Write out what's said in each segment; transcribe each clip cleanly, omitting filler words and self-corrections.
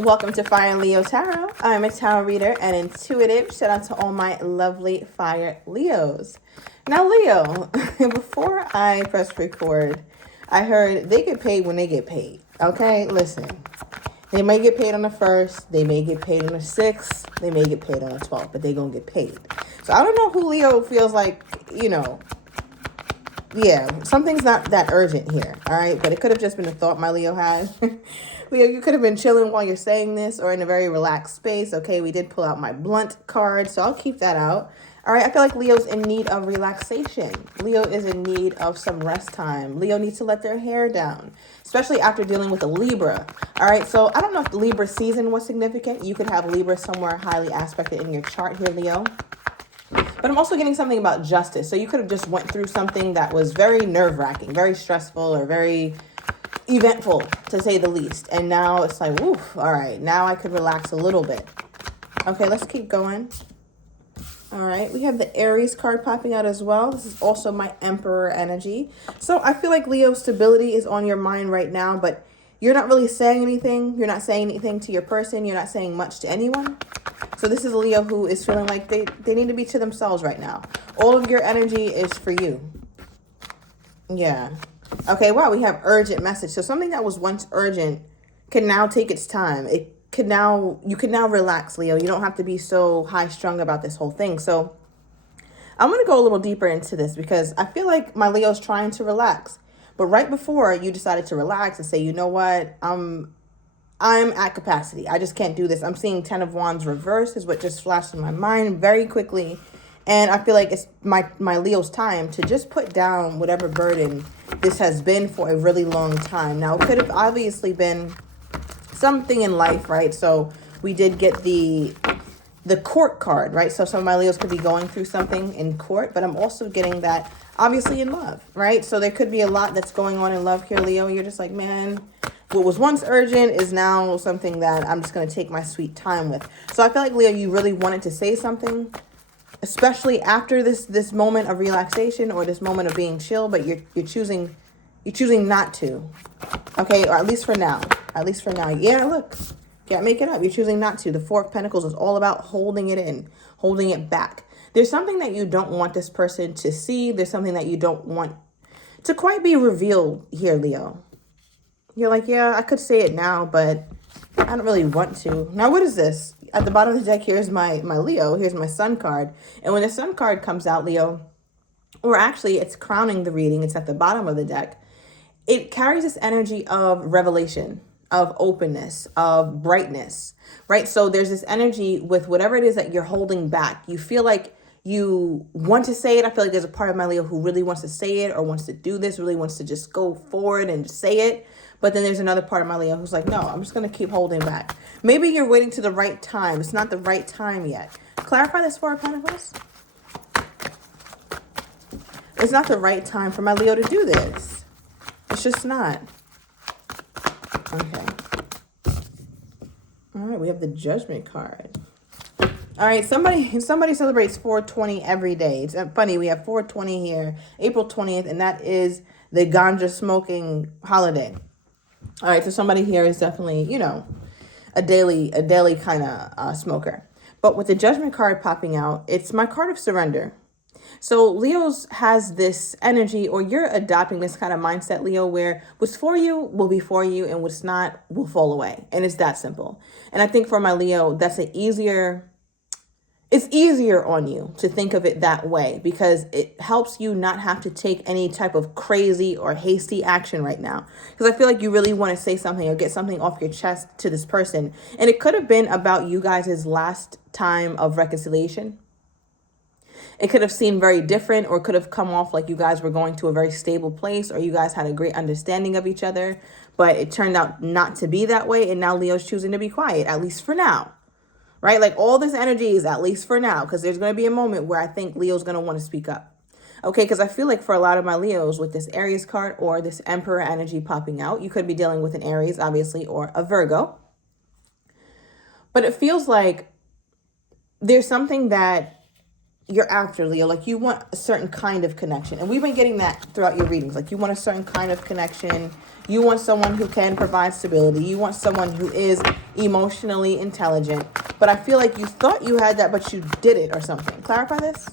Welcome to Fire Leo Tarot. I'm a tarot reader and intuitive. Shout out to all my lovely Fire Leos. Now, Leo, before I press record, I heard they get paid when they get paid. Okay, listen. They may get paid on the 1st, they may get paid on the 6th, they may get paid on the 12th, but they're going to get paid. So I don't know who Leo feels like, something's not that urgent here, all right? But it could have just been a thought my Leo had. Leo, you could have been chilling while you're saying this or in a very relaxed space. Okay, we did pull out my blunt card, so I'll keep that out. All right, I feel like Leo's in need of relaxation. Leo is in need of some rest time. Leo needs to let their hair down, especially after dealing with a Libra. All right, so I don't know if the Libra season was significant. You could have Libra somewhere highly aspected in your chart here, Leo. But I'm also getting something about justice. So you could have just went through something that was very nerve-wracking, very stressful, or very eventful, to say the least. And now it's like, oof, all right, now I could relax a little bit. Okay, let's keep going. All right, we have the Aries card popping out as well. This is also my Emperor energy. So I feel like Leo, stability is on your mind right now, but you're not really saying anything. You're not saying anything to your person. You're not saying much to anyone. So this is a Leo who is feeling like they need to be to themselves right now. All of your energy is for you. Yeah. Okay, wow, we have urgent message. So something that was once urgent can now take its time. You can now relax, Leo. You don't have to be so high strung about this whole thing. So I'm going to go a little deeper into this because I feel like my Leo's trying to relax. But right before you decided to relax and say, you know what, I'm at capacity. I just can't do this. I'm seeing 10 of Wands reverse is what just flashed in my mind very quickly. And I feel like it's my Leo's time to just put down whatever burden this has been for a really long time. Now, it could have obviously been something in life, right? So we did get the court card, right? So some of my Leos could be going through something in court, but I'm also getting that obviously in love, right? So there could be a lot that's going on in love here, Leo. You're just like, man, what was once urgent is now something that I'm just going to take my sweet time with. So I feel like, Leo, you really wanted to say something, especially after this moment of relaxation or this moment of being chill, but you're choosing not to. Okay, or at least for now. Yeah, look, can't make it up. You're choosing not to. The Four of Pentacles is all about holding it in, holding it back. There's something that you don't want this person to see. There's something that you don't want to quite be revealed here, Leo. You're like, yeah, I could say it now, but I don't really want to. Now, what is this? At the bottom of the deck, here's my Leo. Here's my Sun card. And when the Sun card comes out, Leo, or actually it's crowning the reading, it's at the bottom of the deck, it carries this energy of revelation, of openness, of brightness, right? So there's this energy with whatever it is that you're holding back. You feel like you want to say it. I feel like there's a part of my Leo who really wants to say it or wants to do this, really wants to just go forward and say it. But then there's another part of my Leo who's like, no, I'm just going to keep holding back. Maybe you're waiting to the right time. It's not the right time yet. Clarify this Four of Pentacles. It's not the right time for my Leo to do this. It's just not. Okay. All right, we have the Judgment card. All right, somebody celebrates 420 every day. It's funny, we have 420 here, April 20th, and that is the ganja smoking holiday. All right, so somebody here is definitely, a daily kind of smoker. But with the Judgment card popping out, it's my card of surrender. So Leo's has this energy, or you're adopting this kind of mindset, Leo, where what's for you will be for you and what's not will fall away. And it's that simple. And I think for my Leo, it's easier on you to think of it that way because it helps you not have to take any type of crazy or hasty action right now. Because I feel like you really want to say something or get something off your chest to this person. And it could have been about you guys' last time of reconciliation. It could have seemed very different or could have come off like you guys were going to a very stable place or you guys had a great understanding of each other. But it turned out not to be that way. And now Leo's choosing to be quiet, at least for now. Right? Like all this energy is at least for now, because there's going to be a moment where I think Leo's going to want to speak up. Okay, because I feel like for a lot of my Leos with this Aries card or this Emperor energy popping out, you could be dealing with an Aries, obviously, or a Virgo. But it feels like there's something that you're after, Leo. Like, you want a certain kind of connection. And we've been getting that throughout your readings. Like, you want a certain kind of connection. You want someone who can provide stability. You want someone who is emotionally intelligent. But I feel like you thought you had that, but you didn't or something. Clarify this.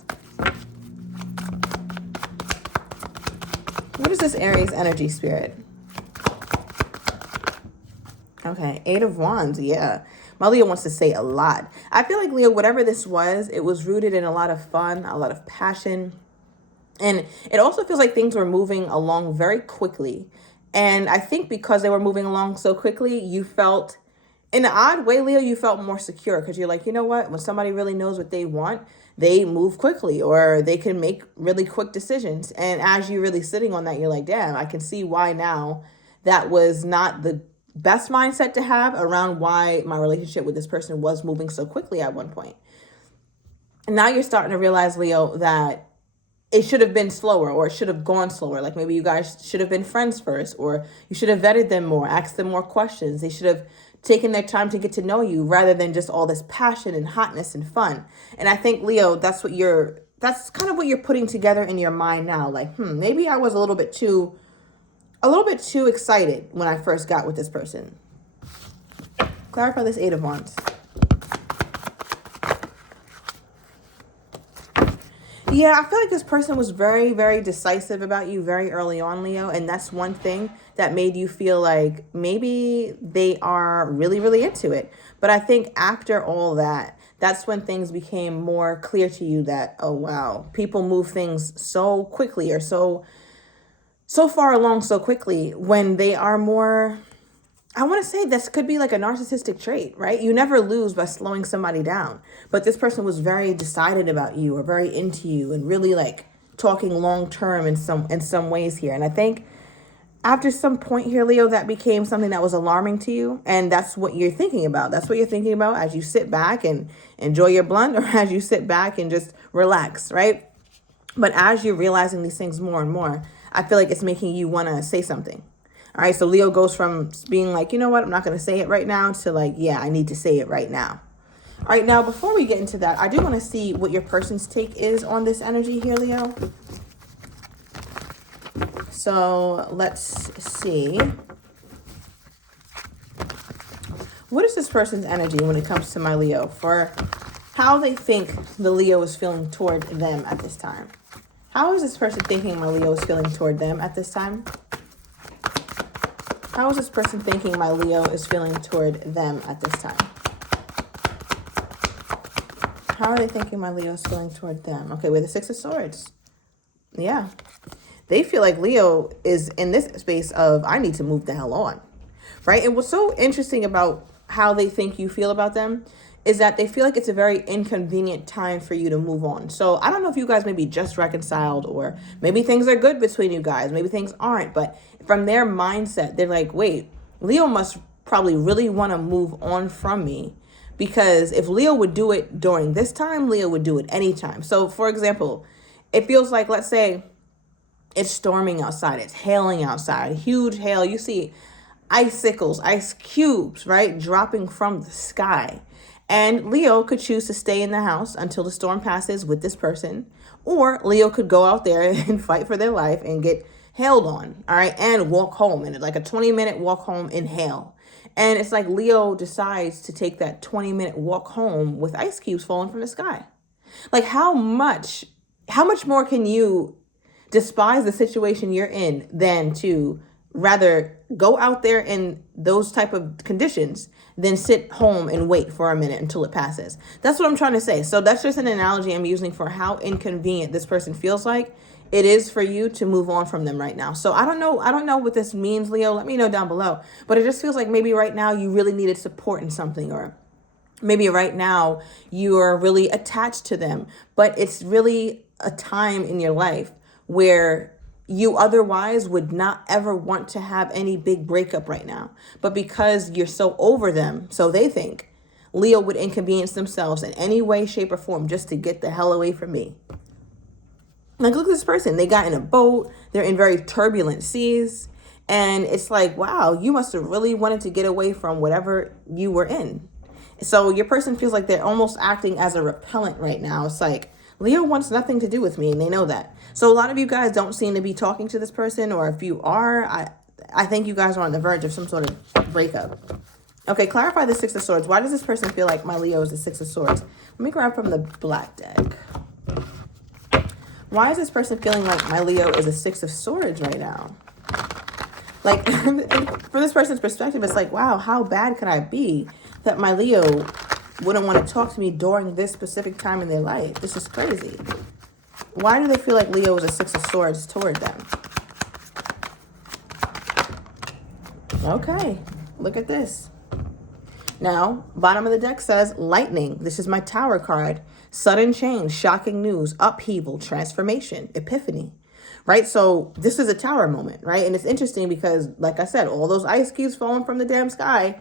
What is this Aries energy, Spirit? Okay, 8 of Wands, yeah. My Leo wants to say a lot. I feel like, Leo, whatever this was, it was rooted in a lot of fun, a lot of passion. And it also feels like things were moving along very quickly. And I think because they were moving along so quickly, you felt, in an odd way, Leo, you felt more secure because you're like, you know what? When somebody really knows what they want, they move quickly or they can make really quick decisions. And as you're really sitting on that, you're like, damn, I can see why now that was not the best mindset to have around why my relationship with this person was moving so quickly at one point. And now you're starting to realize, Leo, that it should have been slower or it should have gone slower. Like maybe you guys should have been friends first, or you should have vetted them more, asked them more questions. They should have taken their time to get to know you rather than just all this passion and hotness and fun. And I think, Leo, that's kind of what you're putting together in your mind now. Like, maybe I was a little bit too excited when I first got with this person. Clarify this 8 of Wands. Yeah, I feel like this person was very, very decisive about you very early on, Leo. And that's one thing that made you feel like maybe they are really, really into it. But I think after all that, that's when things became more clear to you that, oh, wow, people move things so quickly or so far along so quickly when they are more, I want to say this could be like a narcissistic trait, right? You never lose by slowing somebody down. But this person was very decided about you or very into you and really like talking long term in some ways here. And I think after some point here, Leo, that became something that was alarming to you. And that's what you're thinking about. That's what you're thinking about as you sit back and enjoy your blunt, or as you sit back and just relax, right? But as you're realizing these things more and more, I feel like it's making you want to say something. All right, so Leo goes from being like, you know what, I'm not going to say it right now, to like, yeah, I need to say it right now. All right, now before we get into that, I do want to see what your person's take is on this energy here, Leo. So let's see. What is this person's energy when it comes to my Leo, for how they think the Leo is feeling toward them at this time? How is this person thinking my Leo is feeling toward them at this time? How is this person thinking my Leo is feeling toward them at this time? How are they thinking my Leo is feeling toward them? Okay, with the 6 of Swords. Yeah. They feel like Leo is in this space of, I need to move the hell on, right? And what's so interesting about how they think you feel about them is that they feel like it's a very inconvenient time for you to move on. So I don't know if you guys maybe just reconciled, or maybe things are good between you guys. Maybe things aren't. But from their mindset, they're like, wait, Leo must probably really want to move on from me, because if Leo would do it during this time, Leo would do it anytime. So for example, it feels like, let's say it's storming outside, it's hailing outside, huge hail. You see icicles, ice cubes, right, dropping from the sky. And Leo could choose to stay in the house until the storm passes with this person, or Leo could go out there and fight for their life and get hailed on, all right, and walk home, and like a 20-minute walk home in hail. And it's like Leo decides to take that 20-minute walk home with ice cubes falling from the sky. Like how much more can you despise the situation you're in than to rather go out there in those type of conditions than sit home and wait for a minute until it passes? That's what I'm trying to say. So that's just an analogy I'm using for how inconvenient this person feels like it is for you to move on from them right now. So I don't know what this means, Leo. Let me know down below. But it just feels like maybe right now you really needed support in something, or maybe right now you are really attached to them, but it's really a time in your life where you otherwise would not ever want to have any big breakup right now. But because you're so over them, so they think, Leo would inconvenience themselves in any way, shape, or form just to get the hell away from me. Like, look at this person. They got in a boat. They're in very turbulent seas. And it's like, wow, you must have really wanted to get away from whatever you were in. So your person feels like they're almost acting as a repellent right now. It's like, Leo wants nothing to do with me, and they know that. So a lot of you guys don't seem to be talking to this person, or if you are, I think you guys are on the verge of some sort of breakup. Okay, clarify the Six of Swords. Why does this person feel like my Leo is the Six of Swords? Let me grab from the black deck. Why is this person feeling like my Leo is a Six of Swords right now? Like, for this person's perspective, it's like, wow, how bad can I be that my Leo wouldn't want to talk to me during this specific time in their life? This is crazy. Why do they feel like Leo is a Six of Swords toward them? Okay, look at this. Now, bottom of the deck says lightning. This is my Tower card. Sudden change, shocking news, upheaval, transformation, epiphany, right? So this is a Tower moment, right? And it's interesting because, like I said, all those ice cubes falling from the damn sky,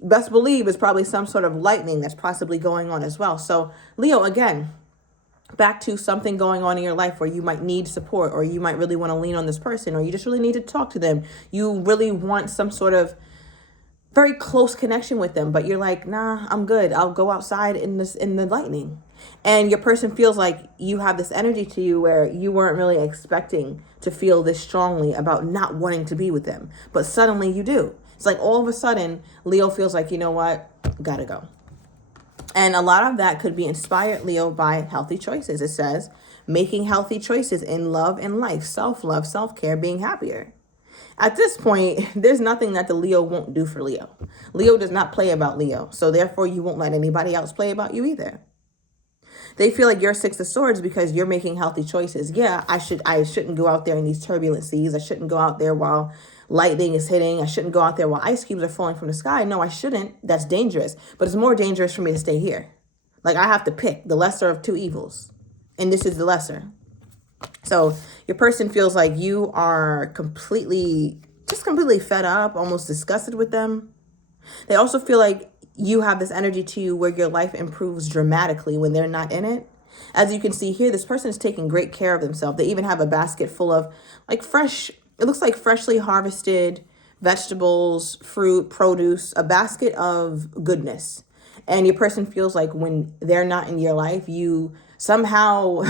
best believe is probably some sort of lightning that's possibly going on as well. So Leo, again, back to something going on in your life where you might need support, or you might really want to lean on this person, or you just really need to talk to them. You really want some sort of very close connection with them, but you're like, nah, I'm good. I'll go outside in the lightning. And your person feels like you have this energy to you where you weren't really expecting to feel this strongly about not wanting to be with them, but suddenly you do. It's like all of a sudden, Leo feels like, you know what, gotta go. And a lot of that could be inspired, Leo, by healthy choices. It says, making healthy choices in love and life, self-love, self-care, being happier. At this point, there's nothing that the Leo won't do for Leo. Leo does not play about Leo. So therefore, you won't let anybody else play about you either. They feel like you're Six of Swords because you're making healthy choices. Yeah, I shouldn't go out there in these turbulent seas. I shouldn't go out there while lightning is hitting. I shouldn't go out there while ice cubes are falling from the sky. No, I shouldn't. That's dangerous. But it's more dangerous for me to stay here. Like, I have to pick the lesser of two evils. And this is the lesser. So your person feels like you are completely fed up, almost disgusted with them. They also feel like you have this energy to you where your life improves dramatically when they're not in it. As you can see here, this person is taking great care of themselves. They even have a basket full of like it looks like freshly harvested vegetables, fruit, produce, a basket of goodness. And your person feels like when they're not in your life, you somehow,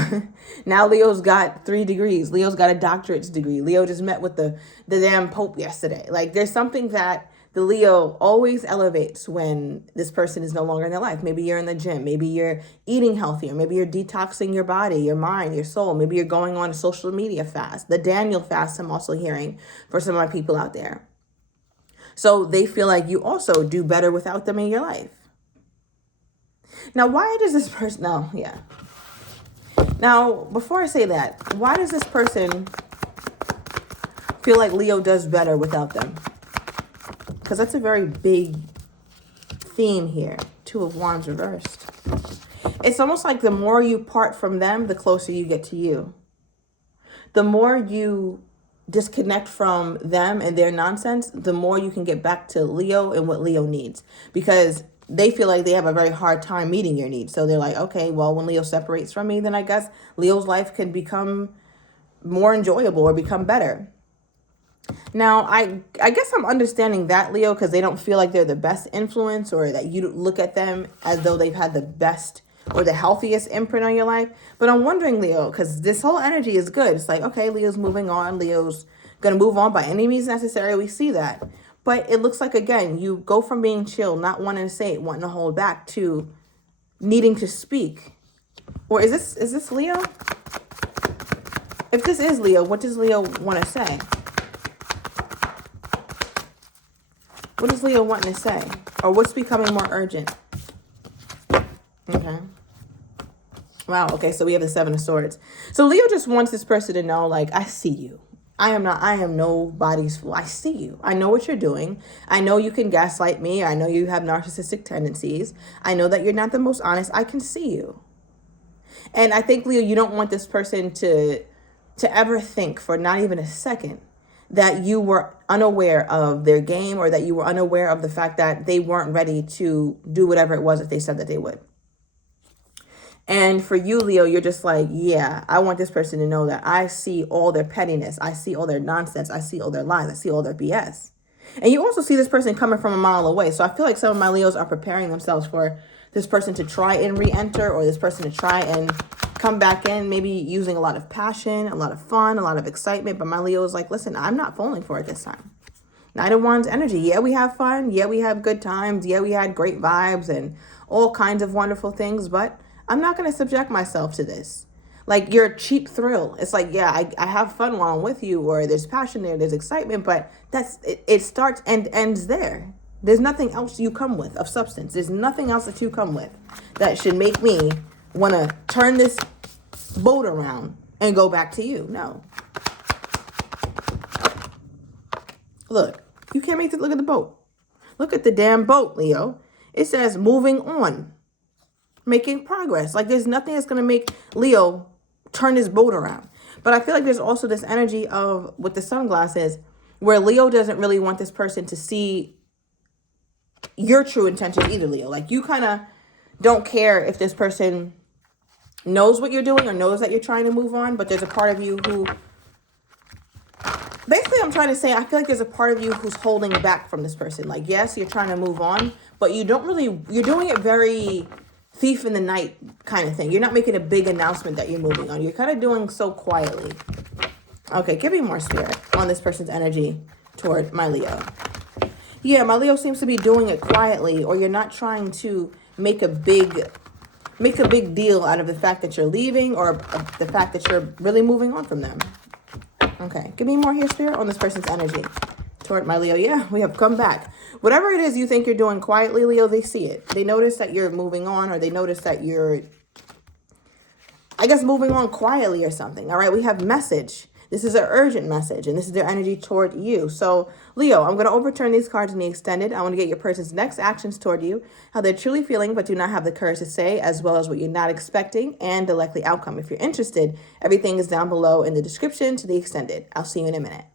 now Leo's got 3 degrees. Leo's got a doctorate's degree. Leo just met with the damn Pope yesterday. Like, there's something that the Leo always elevates when this person is no longer in their life. Maybe you're in the gym. Maybe you're eating healthier. Maybe you're detoxing your body, your mind, your soul. Maybe you're going on a social media fast. The Daniel fast I'm also hearing for some of my people out there. So they feel like you also do better without them in your life. Now, why does this person... Now, before I say that, why does this person feel like Leo does better without them? Because that's a very big theme here. 2 of Wands reversed. It's almost like the more you part from them, the closer you get to you. The more you disconnect from them and their nonsense, the more you can get back to Leo and what Leo needs. Because they feel like they have a very hard time meeting your needs. So they're like, okay, well, when Leo separates from me, then I guess Leo's life can become more enjoyable or become better. Now, I guess I'm understanding that, Leo, because they don't feel like they're the best influence, or that you look at them as though they've had the best or the healthiest imprint on your life. But I'm wondering, Leo, because this whole energy is good. It's like, okay, Leo's moving on. Leo's going to move on by any means necessary. We see that. But it looks like, again, you go from being chill, not wanting to say it, wanting to hold back, to needing to speak. Or is this Leo? If this is Leo, what does Leo want to say? What is Leo wanting to say? Or what's becoming more urgent? Okay. Wow. Okay. So we have the 7 of Swords. So Leo just wants this person to know, like, I see you. I am nobody's fool. I see you. I know what you're doing. I know you can gaslight me. I know you have narcissistic tendencies. I know that you're not the most honest. I can see you. And I think, Leo, you don't want this person to ever think for not even a second that you were unaware of their game, or that you were unaware of the fact that they weren't ready to do whatever it was that they said that they would. And for you, Leo, you're just like, yeah, I want this person to know that I see all their pettiness. I see all their nonsense. I see all their lies. I see all their BS. And you also see this person coming from a mile away. So I feel like some of my Leos are preparing themselves for this person to try and re-enter, or this person to try and come back in, maybe using a lot of passion, a lot of fun, a lot of excitement. But my Leo is like, listen, I'm not falling for it this time. Knight of Wands energy. Yeah, we have fun. Yeah, we have good times. Yeah, we had great vibes and all kinds of wonderful things. But I'm not going to subject myself to this. Like your cheap thrill. It's like, yeah, I have fun while I'm with you, or there's passion there, there's excitement, but it starts and ends there. There's nothing else you come with of substance. There's nothing else that you come with that should make me want to turn this boat around and go back to you. No. Look, you can't make it. Look at the boat. Look at the damn boat, Leo. It says moving on, making progress. Like there's nothing that's going to make Leo turn his boat around. But I feel like there's also this energy of, with the sunglasses, where Leo doesn't really want this person to see your true intentions either, Leo. Like you kind of don't care if this person knows what you're doing or knows that you're trying to move on, but there's a part of you who, basically I'm trying to say, I feel like there's a part of you who's holding back from this person. Like, yes, you're trying to move on, but you don't really, you're doing it very thief in the night kind of thing. You're not making a big announcement that you're moving on. You're kind of doing so quietly. Okay, give me more spirit on this person's energy toward my Leo. Yeah, my Leo seems to be doing it quietly, or you're not trying to make a big deal out of the fact that you're leaving, or the fact that you're really moving on from them. Okay, give me more here, spirit, on this person's energy toward my Leo. Yeah, we have come back. Whatever it is you think you're doing quietly, Leo, they see it. They notice that you're moving on, or they notice that you're, I guess, moving on quietly or something. All right, we have message. This is an urgent message, and this is their energy toward you. So, Leo, I'm going to overturn these cards in the extended. I want to get your person's next actions toward you, how they're truly feeling but do not have the courage to say, as well as what you're not expecting, and the likely outcome. If you're interested, everything is down below in the description to the extended. I'll see you in a minute.